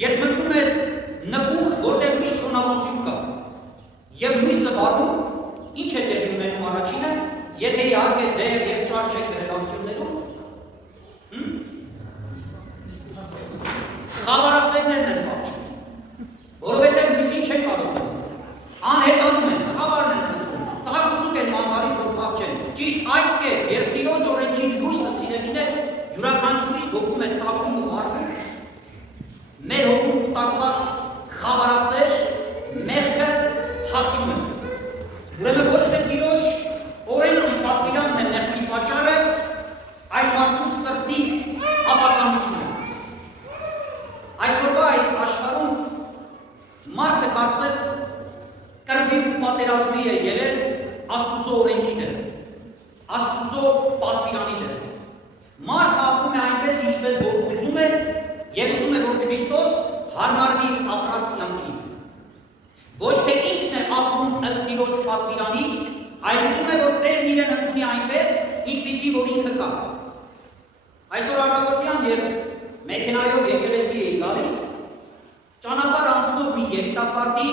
երբ մտնում ես նկուղ, որտեղ միշտ խոնավություն կա, եւ լույսը վառում, ինչ է տեղի ունենում առաջինը, եթե իհարկե դեր եւ ճար չեք դրել անկյուններում, խավարասերներն են պարչում, որովհետեւ լույսին չեն կարող դնել, անհետանում են, խավարն են դնում, ծաղուցուկ են մանգալից, որ փախչեն, ճիշտ այդ կերպ, երբ Տիրոջ օրենքի լույսը սիրելիներ, յուրաքանչյուրիս հոգում է ծաղկում ու վառվում, մեր հոգում կուտակված խավարասեր մեղքը փախչում է։ Ուրեմն ոչ թե Տիրոջ օրենքի պատվիրանն է մեղքի պատճառը, այլ մարդու սրտի ապականությունը։ Այսօրվա այս աշխարհում մարդը կարծես կռվի ու պատերազմի է ելել Աստուծո օրենքի դեմ, Աստուծո պատվիրանի դեմ։ Մարդը ապրում է այնպես, ինչպես որ ուզում է, եւ ուզում է, որ Քրիստոս հարմարվի ապրած կյանքին։ Ոչ թե ինքն է ապրում ըստ Տիրոջ պատվիրանի, այլ ուզում է, որ Տերն իրեն ընդունի այնպես, ինչպիսի որ ինքը կա։ Այսօր առավոտյան, երբ մեքենայով եկեղեցի էի գալիս, ճանապարհ անցնող մի երիտասարդի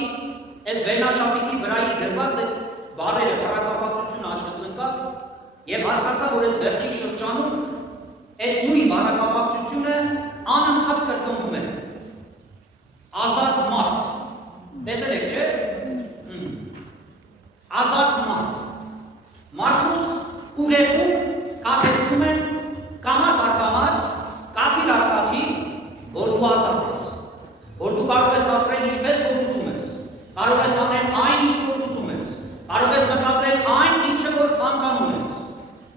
այս վերնաշապիկի վրայի գրված բառերը բառակապակցությունը աչքս ընկավ եւ հասկացա, որ այս վերջին շրջանում այդ նույն բառակապակցությունը անընդհատ կրկնվում է։ Ազատ մարդ։ Տեսել եք, չէ՞։ Ազատ մարդ։ Մարդուս ուրեղում կաթեցնում են կամած արկամած, կաթիլ արկաթիլ, որ դու ազատ ես, որ դու կարող ես ապրել ինչպես որ ուզում ես, կարող ես անել այն ինչ որ ուզում ես, կարող ես մտածել այն ինչը որ ցանկանում ես,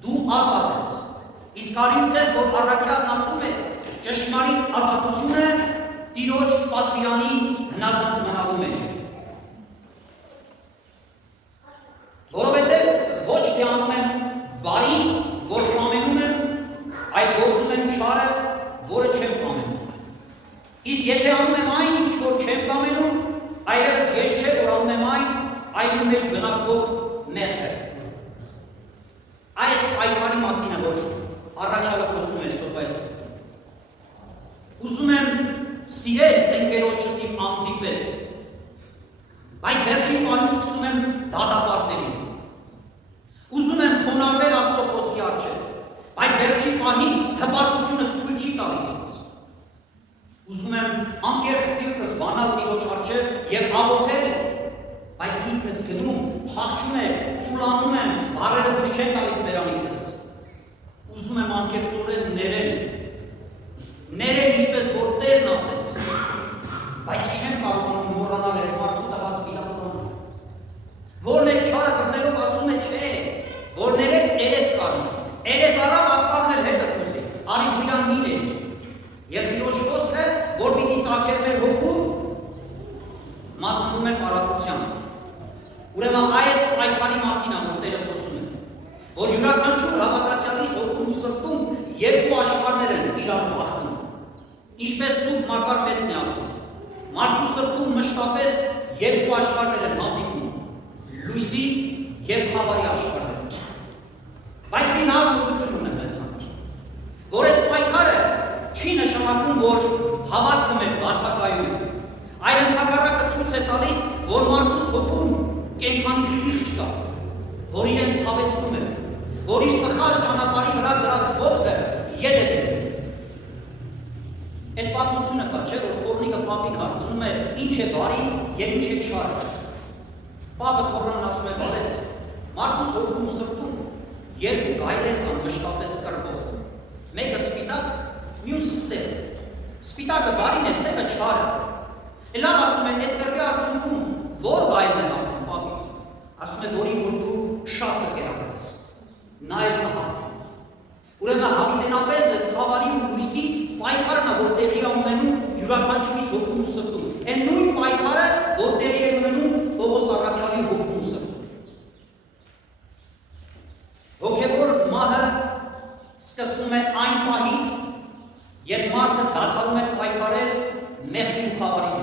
դու ազատ ես։ Իսկ արյունտես, որ առաքյալն ասում է, ճշմարիտ ազատությունը Տիրոջ պատվիրանի հնազանդ մնալու մեջ է։ Որովհետև ոչ թե անում եմ բարին, որ կամենում եմ, այլ գործում եմ չարը, որը չեմ կամենում։ Իսկ եթե անում եմ այն, ինչ որ չեմ կամենում, այլևս ես չէ, որ անում եմ այն, այլ իմ մեջ բնակվող մեղքը։ Այս պայքարի մասին է, որ առաքյալը խոսում է այսօր այս։ Ուզում եմ սիրել ընկերոջս իմ անձի պես, բայց վերջին պահին սկսում եմ դատապարտել։ Ուզում եմ խոնարհվել Աստծո խոսքի առջև, բայց վերջին պահին հպարտությունս թույլ չի տալիս ինձ։ Ուզում եմ անկեղծ սիրտս բանալ Տիրոջ առջև եւ աղոթել, բայց ինքս գնում, փախչում եմ, ծուլանում եմ, բառերը դուրս չեն տալիս մերանիցս։ Ուզում եմ անկեղծորեն ներել ինչպես որ Տերն ասեց, բայց չեմ կարողանում մոռանալ այդ մարդու տված վիրավորումը, որն այդ չարը բռնելով ասում է չէ, որ ներես երես կարի, երես արավ աստառներ հետը կուսի, արի դու իրան մի ների, եւ Տիրոջ խոսքը, որ պիտի ծագեր մեր հոգում, մատնվում է պարապության։ Ուրեմն այս պայքարի մասին է, որ Տերը խոսում է, որ յուրաքանչյուր հավատացյալիս հոգում ու սրտում երկու աշխարհներ են իրար բախվում։ Ինչպես Սուրբ Մակար Մեծն է ասում, մարդու սրտում մշտապես երկու աշխարհներ են հանդիպում, լույսի եւ խավարի աշխարհները։ Բայց մի լավ նորություն ունեմ այս համար, որ այս պայքարը չի նշանակում, որ հավատքը մեր բացակայում է, այլ ընդհակառակը ցույց է տալիս, որ մարդուս հոգում կենդանի խիղճ կա, որ իրեն ցավեցնում է, որ իր սխալ ճանապարհի վրա դրած ոտքը ետ է դնում։ Այդ պատմությունը կա, չէ, որ Թորնիկը պապին հարցնում է ինչ է բարի եւ ինչ է չարը։ Պապը Թորնին ասում է, «Բալես, մարդուս հոգում ու սրտում երկու գայլեր կան մշտապես կռվող, մեկը սպիտակ, մյուսը սև։ Սպիտակը բարին է, սևը չարը։ Լավ ասում է, այդ կռվի արդյունքում որ գայլն է հաղթում, պապի։ Ասում է, որի որ դու շատ կկերակրես, նա էլ կհաղթի։ Ուրեմն հավիտենապես այս խավարի ու լույսի պայքարն է, որ տեղի է ունենում յուրաքանչյուրիս հոգում ու սրտում։ Այն նույն պայքարը, որ տեղի է ունենում Պողոս առաքյալի հոգում ու սրտում։ Հոգևոր մահը սկսվում է այն պահից, երբ մարդը դադարում է պայքարել մեղքի ու խավարի